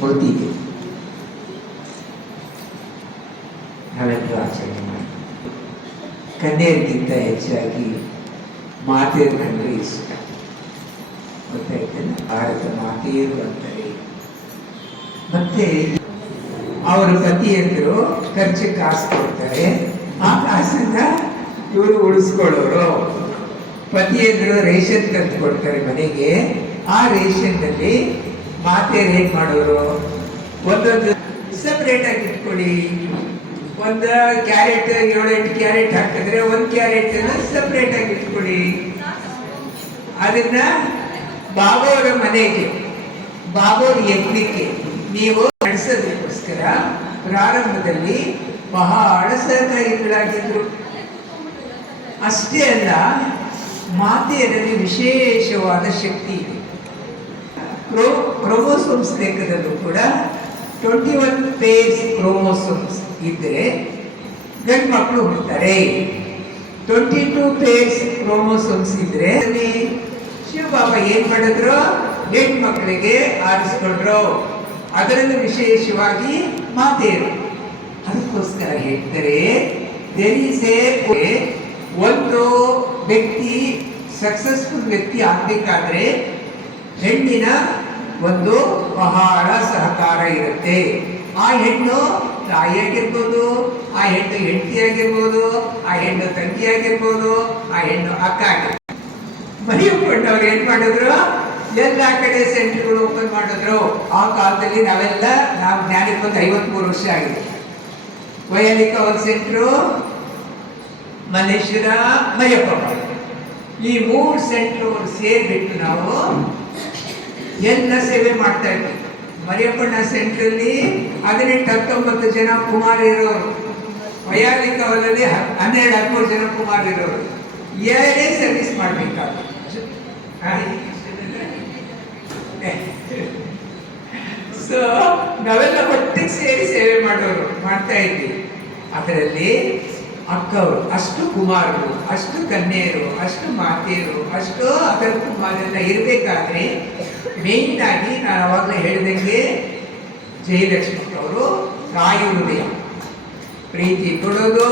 ಸ್ಮೃತಿಗೆ ನಾವೆಲ್ಲರೂ ಆಚರಣೆ ಮಾಡಿ. ಕನ್ಯರಿಗಿಂತ ಹೆಚ್ಚಾಗಿ ಮಾತೆಯರು ಕಂಡ್ರೆ ಇಷ್ಟ. ಗೊತ್ತಾಯ್ತಲ್ಲ, ಭಾರತ ಮಾತೆಯರು ಅಂತಾರೆ. ಮತ್ತೆ ಅವರ ಪತಿಯಂದರು ಖರ್ಚಿಗೆ ಕಾಸು ಕೊಡ್ತಾರೆ, ಆ ಕಾಸನ್ನ ಇವರು ಉಳಿಸ್ಕೊಳ್ಳೋರು. ಪತಿಯಂದರು ರೇಷನ್ ತಂದು ಕೊಡ್ತಾರೆ ಮನೆಗೆ, ಆ ರೇಷನ್ನಲ್ಲಿ ಮಾತೆಯರು ಏನ್ ಮಾಡೋರು, ಒಂದೊಂದು ಸಪ್ರೇಟ್ ಆಗಿ ಇಟ್ಕೊಳ್ಳಿ. ಒಂದು ಕ್ಯಾರೆಟ್ 7-8 ಕ್ಯಾರೆಟ್ ಹಾಕಿದ್ರೆ ಒಂದು ಕ್ಯಾರೆಟ್ ಸಪ್ರೇಟ್ ಆಗಿ ಇಟ್ಕೊಳ್ಳಿ. ಅದನ್ನ ಬಾಬೋರ ಮನೆಗೆ, ಬಾಬೋರ ಯಜ್ಞಕ್ಕೆ ನೀವು ನಡೆಸೋದಕ್ಕೋಸ್ಕರ ಪ್ರಾರಂಭದಲ್ಲಿ ಬಹಳ ಸಹಕಾರಿಗಳಾಗಿದ್ರು. ಅಷ್ಟೇ ಅಲ್ಲ, ಮಾತೆಯರಲ್ಲಿ ವಿಶೇಷವಾದ ಶಕ್ತಿ ಇದೆ. ಕ್ರೋಮೋಸೋಮ್ಸ್ ಲೆಕ್ಕದಲ್ಲೂ ಕೂಡ 21 ಪೇರ್ಸ್ ಕ್ರೋಮೋಸೋಮ್ಸ್ ಇದ್ರೆ ಗಂಡು ಮಕ್ಕಳು ಹುಡ್ತಾರೆ. 22 ಪೇರ್ಸ್ ಕ್ರೋಮೋಸೋಮ್ಸ್ ಇದ್ರೆ ಶಿವಬಾಬಾ ಏನ್ ಮಾಡಿದ್ರು, ಹೆಣ್ಣು ಮಕ್ಕಳಿಗೆ ಆರಿಸ್ಕೊಂಡ್ರು. ಅದರಲ್ಲೂ ವಿಶೇಷವಾಗಿ ಮಾತೆಯರು. ಅದಕ್ಕೋಸ್ಕರ ಹೇಳ್ತಾರೆ, ಒಂದು ವ್ಯಕ್ತಿ ಸಕ್ಸಸ್ಫುಲ್ ವ್ಯಕ್ತಿ ಆಗ್ಬೇಕಾದ್ರೆ ಹೆಣ್ಣಿನ ಒಂದು ಬಹಳ ಸಹಕಾರ ಇರುತ್ತೆ. ಆ ಹೆಣ್ಣು ತಾಯಿಯಾಗಿರ್ಬೋದು, ಆ ಹೆಣ್ಣು ಹೆಂಡತಿಯಾಗಿರ್ಬೋದು, ಆ ಹೆಣ್ಣು ತಂಗಿಯಾಗಿರ್ಬೋದು, ಆ ಹೆಣ್ಣು ಅಕ್ಕ ಆಗಿರ್ಬೋದು. ಮರಿಯಪ್ಪಣ್ಣವ್ರು ಏನ್ ಮಾಡಿದ್ರು, ಎಲ್ಲ ಕಡೆ ಸೆಂಟರ್ಗಳು ಓಪನ್ ಮಾಡಿದ್ರು. ಆ ಕಾಲದಲ್ಲಿ ನಾವು ಜ್ಞಾನಕ್ಕೆ ಬಂದು 53 ವರ್ಷ ಆಗಿದೆ. ವೈಯಾಲಿಕ ಒಂದು ಸೆಂಟ್ರು, ಮಲ್ಲೇಶ್ವರ, ಮರಿಯಪ್ಪ. ಈ 3 ಸೆಂಟ್ರು ಸೇರ್ಬಿಟ್ಟು ನಾವು ಎಲ್ಲ ಸೇವೆ ಮಾಡ್ತಾ ಇದ್ವಿ. ಮರಿಯಪ್ಪಣ್ಣ ಸೆಂಟ್ರಲ್ಲಿ 18-19 ಜನ ಕುಮಾರಿರೋರು, ವೈಯಾಲಿಕವಲ್ಲಿ 12-13 ಜನ ಕುಮಾರಿರೋರು. ಏನೇ ಸರ್ವಿಸ್ ಮಾಡಬೇಕಾದ್ರೆ ಸೊ ನಾವೆಲ್ಲ ಒಟ್ಟಿಗೆ ಸೇರಿ ಸೇವೆ ಮಾಡೋರು ಮಾಡ್ತಾ ಇದ್ವಿ. ಅದರಲ್ಲಿ ಅಕ್ಕವರು ಅಷ್ಟು ಕುಮಾರರು, ಅಷ್ಟು ಕನ್ಯೆಯರು, ಅಷ್ಟು ಮಾತೆಯರು, ಅಷ್ಟು ಅದರ ಕುಮಾರೆಲ್ಲ ಇರಬೇಕಾದ್ರೆ ಮೇನ್ ಆಗಿ ನಾನು ಅವಾಗಲೇ ಹೇಳಿದಂಗೆ ಜಯಲಕ್ಷ್ಮಕ್ಕವರು ತಾಯಿ ಹೃದಯ, ಪ್ರೀತಿ ಕೊಡೋದು.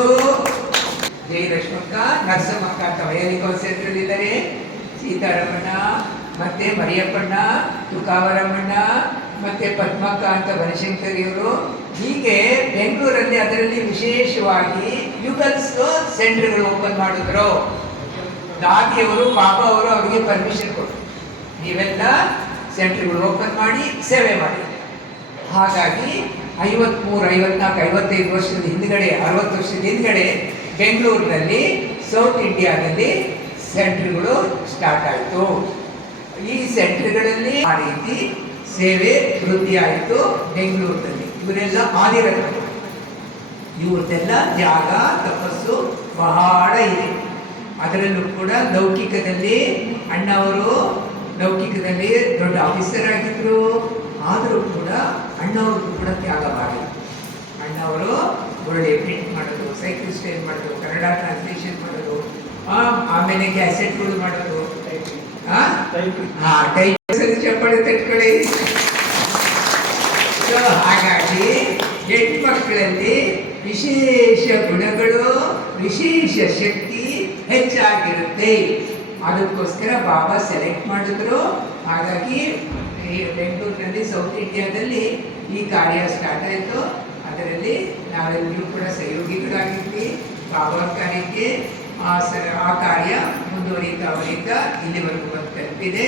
ಜಯಲಕ್ಷ್ಮಕ್ಕ, ನರಸಮ್ಮಕ್ಕ ಅಂತ ವೈಯಾಲಿಕ ಸೆಂಟ್ರಲ್ಲಿ ಇದ್ದಾರೆ, ಸೀತಾರಾಮಣ್ಣ, ಮತ್ತೆ ಮರಿಯಪ್ಪಣ್ಣ, ತುಕಾವರಮಣ್ಣ, ಮತ್ತೆ ಪದ್ಮಕ್ಕ ಅಂತ ಬನಶಂಕರಿಯವರು. ಹೀಗೆ ಬೆಂಗಳೂರಲ್ಲಿ ಅದರಲ್ಲಿ ವಿಶೇಷವಾಗಿ ಯುಗಲ್ಸ್ ಸೆಂಟರ್ಗಳು ಓಪನ್ ಮಾಡಿದ್ರು. ದಾದಿಯವರು, ಬಾಬಾ ಅವರು ಅವರಿಗೆ ಪರ್ಮಿಷನ್ ಕೊಟ್ಟರು, ನೀವೆಲ್ಲ ಸೆಂಟರ್ಗಳು ಓಪನ್ ಮಾಡಿ ಸೇವೆ ಮಾಡಿ. ಹಾಗಾಗಿ 53, 54, 55 ವರ್ಷದ ಹಿಂದ್ಗಡೆ, 60 ವರ್ಷದ ಹಿಂದ್ಗಡೆ ಬೆಂಗಳೂರಿನಲ್ಲಿ, ಸೌತ್ ಇಂಡಿಯಾದಲ್ಲಿ ಸೆಂಟರ್ಗಳು ಸ್ಟಾರ್ಟ್ ಆಯಿತು. ಈ ಸೆಂಟರ್ಗಳಲ್ಲಿ ಆ ರೀತಿ ಸೇವೆ ವೃದ್ಧಿ ಆಯಿತು ಬೆಂಗಳೂರಿನಲ್ಲಿ. ಇವರೆಲ್ಲ ಆದಿರತ್ನ, ಇವ್ರದ್ದೆಲ್ಲ ತ್ಯಾಗ ತಪಸ್ಸು ಬಹಳ ಇದೆ. ಅದರಲ್ಲೂ ಕೂಡ ಲೌಕಿಕದಲ್ಲಿ ಅಣ್ಣವರು ಲೌಕಿಕದಲ್ಲಿ ದೊಡ್ಡ ಆಫೀಸರ್ ಆಗಿದ್ರು. ಆದರೂ ಕೂಡ ಅಣ್ಣವ್ರಿಗೂ ಕೂಡ ತ್ಯಾಗ ಮಾಡಿ, ಅಣ್ಣವರು ಒಳ್ಳೆ ಪ್ರಿಂಟ್ ಮಾಡೋದು, ಸೈಕಲ್ ಸ್ಟೈಲ್ ಮಾಡೋದು, ಕನ್ನಡ ಟ್ರಾನ್ಸ್ಲೇಷನ್ ಮಾಡೋದು, ಆಮೇಲೆ ಕ್ಯಾಸೆಟ್ಗಳು ಮಾಡೋದು, ಚಪ್ಪಳಿ ತಟ್ಕೊಳ್ಳಿ. ಹಾಗಾಗಿ ಹೆಣ್ಮಕ್ಕಳಲ್ಲಿ ವಿಶೇಷ ಗುಣಗಳು, ವಿಶೇಷ ಶಕ್ತಿ ಹೆಚ್ಚಾಗಿರುತ್ತೆ. ಅದಕ್ಕೋಸ್ಕರ ಬಾಬಾ ಸೆಲೆಕ್ಟ್ ಮಾಡಿದ್ರು. ಹಾಗಾಗಿ ಬೆಂಗಳೂರಿನಲ್ಲಿ, ಸೌತ್ ಇಂಡಿಯಾದಲ್ಲಿ ಈ ಕಾರ್ಯ ಸ್ಟಾರ್ಟ್ ಆಯಿತು. ಅದರಲ್ಲಿ ನಾವೆಲ್ಲರೂ ಕೂಡ ಸಹಯೋಗಿಗಳಾಗಿದ್ವಿ ಬಾಬಾ ಕಾರ್ಯಕ್ಕೆ. ಆ ಕಾರ್ಯ ಮುಂದುವರಿತಾ ಇಲ್ಲಿವರೆಗೂ ಬಂದು ತಲುಪಿದೆ.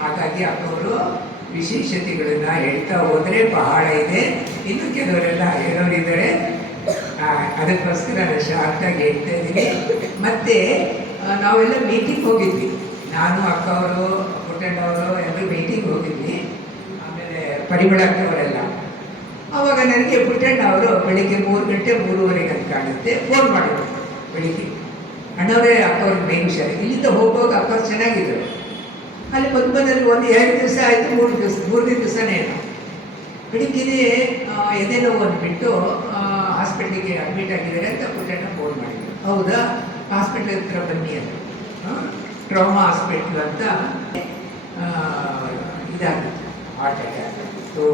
ಹಾಗಾಗಿ ಅಕ್ಕವರು ವಿಶೇಷತೆಗಳನ್ನ ಹೇಳ್ತಾ ಹೋದರೆ ಬಹಳ ಇದೆ. ಇನ್ನು ಕೆಲವರೆಲ್ಲ ಹೇಳೋರಿದ್ದಾರೆ, ಅದಕ್ಕೋಸ್ಕರ ನಾನು ಶಾರ್ಟಾಗಿ ಹೇಳ್ತಾ ಇದ್ದೀನಿ. ಮತ್ತೆ ನಾವೆಲ್ಲ ಮೀಟಿಂಗ್ ಹೋಗಿದ್ವಿ, ನಾನು ಅಕ್ಕವರು, ಪುಟ್ಟಣ್ಣವರು ಎಲ್ಲರೂ ಮೀಟಿಂಗ್ ಹೋಗಿದ್ವಿ. ಆಮೇಲೆ ಪರಿಮಳ ಅಕ್ಕವರೆಲ್ಲ. ಆವಾಗ ನನಗೆ ಪುಟ್ಟಣ್ಣ ಅವರು ಬೆಳಿಗ್ಗೆ 3 ಗಂಟೆ 3:30 ಅಂತ ಕಾಣುತ್ತೆ ಫೋನ್ ಮಾಡಿದ್ರು. ಬೆಳಿಗ್ಗೆ ಅಣ್ಣವರೇ, ಅಕ್ಕವ್ರಿಗೆ ಮೇನ್ ಹುಷಾರಿ, ಇಲ್ಲಿಂದ ಹೋಗುವಾಗ ಅಕ್ಕವ್ರು ಚೆನ್ನಾಗಿದ್ರು. ಅಲ್ಲಿ ಪದ್ಮದಲ್ಲಿ 1-2 ದಿವಸ ಆಯಿತು, 3 ದಿವಸನೇ ಬೆಳಿಗ್ಗೆ ಎದೆ ನೋವು ಅಂದ್ಬಿಟ್ಟು ಹಾಸ್ಪಿಟ್ಲಿಗೆ ಅಡ್ಮಿಟ್ ಆಗಿದ್ದಾರೆ ಅಂತ ಪುಟ್ಟಣ್ಣ ಫೋನ್ ಮಾಡಿದ್ರು. ಹೌದಾ, ಹಾಸ್ಪಿಟ್ಲ್ ಹತ್ರ ಬನ್ನಿ ಅಂತ. ಟ್ರಾಮಾ ಹಾಸ್ಪಿಟ್ಲ್ ಅಂತ ಇದಾಗಿತ್ತು, ಹಾರ್ಟ್ ಅಟ್ಯಾಕ್ ಆಗಿತ್ತು.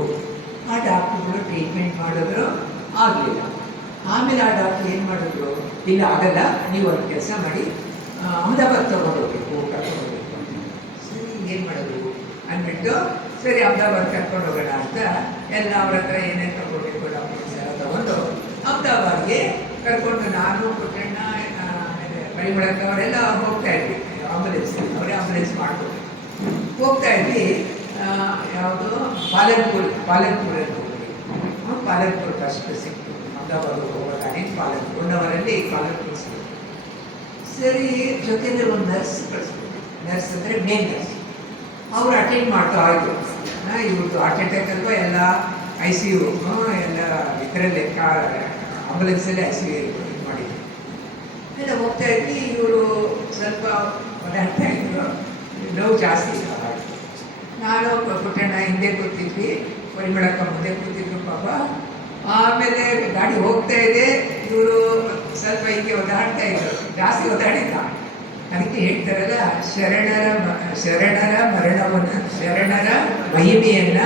ಡಾಕ್ಟ್ರುಗಳು ಟ್ರೀಟ್ಮೆಂಟ್ ಮಾಡಿದ್ರು, ಆಗಲಿಲ್ಲ. ಆಮೇಲೆ ಆ ಡಾಕ್ಟ್ರು ಏನು ಮಾಡಿದ್ರು, ಇಲ್ಲ ಆಗಲ್ಲ, ನೀವು ಒಂದು ಕೆಲಸ ಮಾಡಿ ಅಹಮದಾಬಾದ್ ತೊಗೊಂಡೋಗ್ಬೇಕು, ಕರ್ಕೊಂಡೋಗ್ಬೇಕು ಅಂತ. ಸರಿ ಏನು ಮಾಡೋದು ಅಂದ್ಬಿಟ್ಟು, ಸರಿ ಅಹಮದಾಬಾದ್ ಕರ್ಕೊಂಡು ಹೋಗೋಣ ಅಂತ ಎಲ್ಲ ಅವ್ರ ಹತ್ರ ಏನೇನು ತೊಗೊಳ್ಬೇಕು ಡಾಕ್ಯುಮೆಂಟ್ಸ್ ಎಲ್ಲ ತೊಗೊಂಡು ಅಹಮದಾಬಾದ್ಗೆ ಕರ್ಕೊಂಡು ನಾನು ಪುಟ್ಟಣ್ಣ ಪರಿಮಳಕ್ಕ ಅವರೆಲ್ಲ ಹೋಗ್ತಾ ಇದ್ವಿ. ಆಂಬುಲೆನ್ಸ್ ಅವರೇ ಆಂಬುಲೆನ್ಸ್ ಮಾಡಿಕೊಂಡು ಹೋಗ್ತಾ ಇದ್ವಿ. ಯಾವುದು ಪಾಲನ್ಪುರಲ್ಲಿ ಹೋಗಿ ಪಾಲನ್ಪುರ್ ಫಸ್ಟ್ ಸಿಕ್ತು. ಅಹಮದಾಬಾದ್ ಹೋಗೋದಾನೆ ಪಾಲನ್ಪುರ್ ಸಿಕ್ತು. ಸರಿ, ಜೊತೆಯಲ್ಲಿ ಒಂದು ನರ್ಸ್ ಕಳಿಸ್ಬೇಕು. ನರ್ಸ್ ಅಂದರೆ ಮೇನ್ ನರ್ಸ್. ಅವರು ಅಟೆಂಡ್ ಮಾಡ್ತಾ ಇದ್ರು. ಇವ್ರದ್ದು ಹಾರ್ಟ್ ಅಟ್ಯಾಕ್ ಅಲ್ವಾ, ಎಲ್ಲ ICU ಎಲ್ಲ ಇದರಲ್ಲೇ ಆಂಬುಲೆನ್ಸಲ್ಲೇ ICU ಇದು ಮಾಡಿದ್ರು. ಎಲ್ಲ ಹೋಗ್ತಾ ಇದ್ವಿ. ಇವರು ಸ್ವಲ್ಪ ಓಡಾಡ್ತಾ ಇದ್ರು, ನೋವು ಜಾಸ್ತಿ ಆಯಿತು. ನಾನು ಪುಟ್ಟಣ್ಣ ಹಿಂದೆ ಕೂತಿದ್ವಿ, ಪರಿಮಳಕ್ಕ ಮುಂದೆ ಕೂತಿದ್ರು ಪಾಪ. ಆಮೇಲೆ ಗಾಡಿ ಹೋಗ್ತಾ ಇದೆ, ಇವರು ಸ್ವಲ್ಪ ಹಿಂಗೆ ಓದಾಡ್ತಾ ಇದ್ರು, ಜಾಸ್ತಿ ಓದಾಡಿಲ್ಲ. ಅದಕ್ಕೆ ಹೇಳ್ತಾರಲ್ಲ, ಶರಣರ ಮರಣವನ್ನು, ಶರಣರ ಮಹಿಮೆಯನ್ನ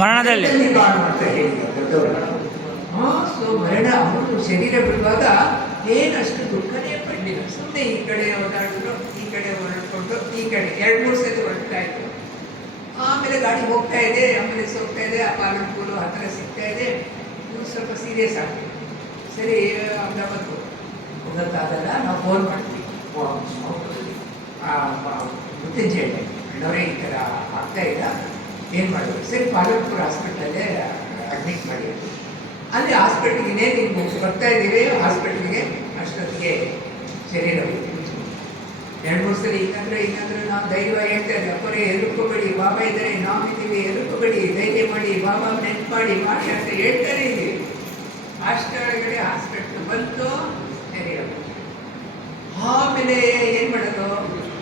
ಮರಣದಲ್ಲಿ ಕಾಣು ಅಂತ ಹೇಳಿದ್ರು ದೊಡ್ಡವರು. ಸೊ ಮರಣ ಅವರು ಶರೀರ ಬಿಡುವಾಗ ಏನಷ್ಟು ದುಃಖನೇ ಪಡಲಿಲ್ಲ. ಸುಮ್ಮನೆ ಈ ಕಡೆ ಓದಾಡಿದ್ರು, ಈ ಕಡೆ ಹೊರಡ್ಕೊಂಡು, ಈ ಕಡೆ 2-3 ಸಲ ಹೊರಡ್ತಾ ಇದ್ರು. ಆಮೇಲೆ ಗಾಡಿ ಹೋಗ್ತಾ ಇದೆ, ಆಂಬುಲೆನ್ಸ್ ಹೋಗ್ತಾ ಇದೆ, ಆ ಪಾಲನ್ಪುರು ಹತ್ತಿರ ಸಿಗ್ತಾ ಇದೆ. ಇವ್ರು ಸ್ವಲ್ಪ ಸೀರಿಯಸ್ ಆಗ್ತದೆ. ಸರಿ, ಅಹಮದಾಬಾದ್ ಹೋಗೋಕ್ಕಾಗಲ್ಲ, ನಾವು ಫೋನ್ ಮಾಡ್ತೀವಿ ಮೃತ್ಯುಂಜಯ ಅಣ್ಣವರೇ, ಈ ಥರ ಆಗ್ತಾ ಇಲ್ಲ, ಏನು ಮಾಡೋದು? ಸರಿ, ಪಾಲನ್ಪುರ ಹಾಸ್ಪಿಟಲಲ್ಲೇ ಅಡ್ಮಿಟ್ ಮಾಡಿ. ಅಲ್ಲಿ ಹಾಸ್ಪಿಟ್ಲಿಗೆ ನೀವು ಬರ್ತಾ ಇದ್ದೀವಿ, ಹಾಸ್ಪಿಟ್ಲಿಗೆ ಅಷ್ಟೊತ್ತಿಗೆ ಶರೀರ 2-3 ಸಲ ಹಿಂಗಂದ್ರೆ ನಾವು ಧೈರ್ಯವಾಗಿ ಹೇಳ್ತಾ ಇದ್ದೆ, ಅಪ್ಪರೇ ಎದುರ್ಕೋಬೇಡಿ, ಬಾಬಾ ಇದ್ದಾರೆ, ನಾವಿದ್ದೀವಿ, ಎದುರ್ಕೋಬೇಡಿ, ಧೈರ್ಯ ಮಾಡಿ, ಬಾಬಾ ನೆನ್ಪು ಮಾಡಿ ಅಂತ ಹೇಳ್ತಾನೆ ಇದ್ದೀವಿ. ಅಷ್ಟೊಳಗಡೆ ಹಾಸ್ಪಿಟ್ಲ್ ಬಂತು, ಶರೀರ ಬಂತು. ಆಮೇಲೆ ಏನು ಮಾಡೋದು?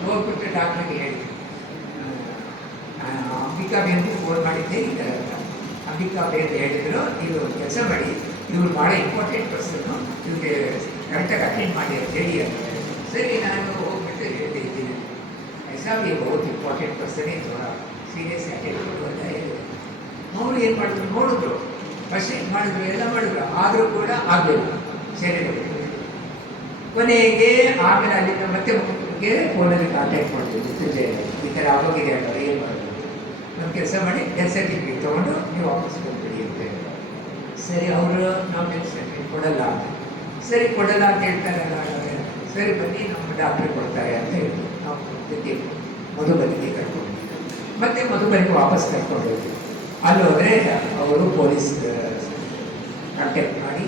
ಹೋಗ್ಬಿಟ್ಟು ಡಾಕ್ಟ್ರಿಗೆ ಹೇಳಿ, ಅಂಬಿಕಾ ಬೇಂದು ಫೋನ್ ಮಾಡಿದ್ದೆ, ಈ ಥರ ಅಂಬಿಕಾ ಬೇಂದು ಹೇಳಿದ್ರು, ನೀವು ಒಂದು ಕೆಲಸ ಮಾಡಿ, ಇವ್ರು ಭಾಳ ಇಂಪಾರ್ಟೆಂಟ್ ಪರ್ಸನ್ನು, ಇವ್ರಿಗೆ ಕರೆಕ್ಟಾಗಿ ಅಟೆಂಡ್ ಮಾಡಿ ಅಂತ ಹೇಳಿ ಅಂತ. ಸರಿ, ನಾನು ಹೋಗ್ಬಿಟ್ಟು ಹೇಳ್ತಿದ್ದೀನಿ, ಐಸಾಬ್ ಈ ಬಹುತ್ ಇಂಪಾರ್ಟೆಂಟ್ ಪರ್ಸನ್ ಥೋड़ा ಸೀರಿಯಸ್ ಅಟೆಂಡ್ ಕೊಡು ಅಂತ ಹೇಳಿದ್ರು. ಅವರು ಏನು ಮಾಡಿದ್ರು, ನೋಡಿದ್ರು, ಫಸ್ಟ್ ಏನು ಮಾಡಿದ್ರು, ಎಲ್ಲ ಮಾಡಿದ್ರು, ಆದರೂ ಕೂಡ ಆಗಲಿಲ್ಲ ಶರೀರ. ಕೊನೆಗೆ ಆಮೇಲೆ ಅಲ್ಲಿಂದ ಮತ್ತೆ ಮಕ್ಕಳಿಗೆ ಫೋನಲ್ಲಿ ಕಾಂಟ್ಯಾಕ್ಟ್ ಮಾಡ್ತೀವಿ, ಮೃತ್ಯುಂಜಯ ಈ ಥರ ಆಗೋಗಿದೆ ಅಂತ, ಏನು ಮಾಡೋದು? ನಮ್ಮ ಕೆಲಸ ಮಾಡಿ ಡೆತ್ ಸರ್ಟಿಫಿಕೇಟ್ ತೊಗೊಂಡು ನೀವು ವಾಪಸ್ ಬಂದ್ಬಿಡಿ ಅಂತ ಹೇಳಿ. ಸರಿ, ಅವರು ನಾವು ಡೆತ್ ಸರ್ಟಿಫಿಕೇಟ್ ಕೊಡಲ್ಲ ಅಂತ. ಸರಿ, ಕೊಡಲ್ಲ ಅಂತ ಹೇಳ್ತಾರಲ್ಲ, ಸರಿ ಬನ್ನಿ ನಮ್ಮ ಡಾಕ್ಟ್ರಿಗೆ ಕೊಡ್ತಾರೆ ಅಂತ ಹೇಳಿದ್ರು. ನಾವು ಜೊತೆ ಮಧುಬನಿಗೆ ಕರ್ಕೊಂಡು ಮತ್ತೆ ಮಧುಬನಿಗೆ ವಾಪಸ್ ಕರ್ಕೊಂಡು ಹೋದ್ವಿ. ಅಲ್ಲಿ ಹೋದರೆ ಅವರು ಪೊಲೀಸ್ ಕಾಂಟ್ಯಾಕ್ಟ್ ಮಾಡಿ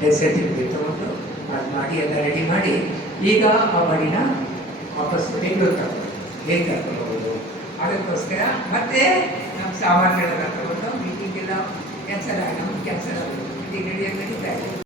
ಡೆತ್ ಸರ್ಟಿಫಿಕೇಟ್ ತೊಗೊಂಡು ಅದು ಮಾಡಿ ಎಲ್ಲ ರೆಡಿ ಮಾಡಿ, ಈಗ ಆ ಬಾಡಿನ ವಾಪಸ್ ಬೆಂಗಳೂರು ಕರ್ಕೊಂಡು ಹೇಗೆ ಕರ್ಕೊಂಡು ಹೋಗೋದು? ಅದಕ್ಕೋಸ್ಕರ ಮತ್ತೆ ನಮ್ಮ ಸಾಮಾನುಗಳೆಲ್ಲ ತಗೊಂಡು ಮೀಟಿಂಗ್ ಎಲ್ಲ ಕ್ಯಾನ್ಸಲ್ ಆಗಿ, ನಮ್ಗೆ ಕ್ಯಾನ್ಸಲ್ ಆಗೋದು, ಮೀಟಿಂಗ್ ನಡೀತಾ ಇದೆ.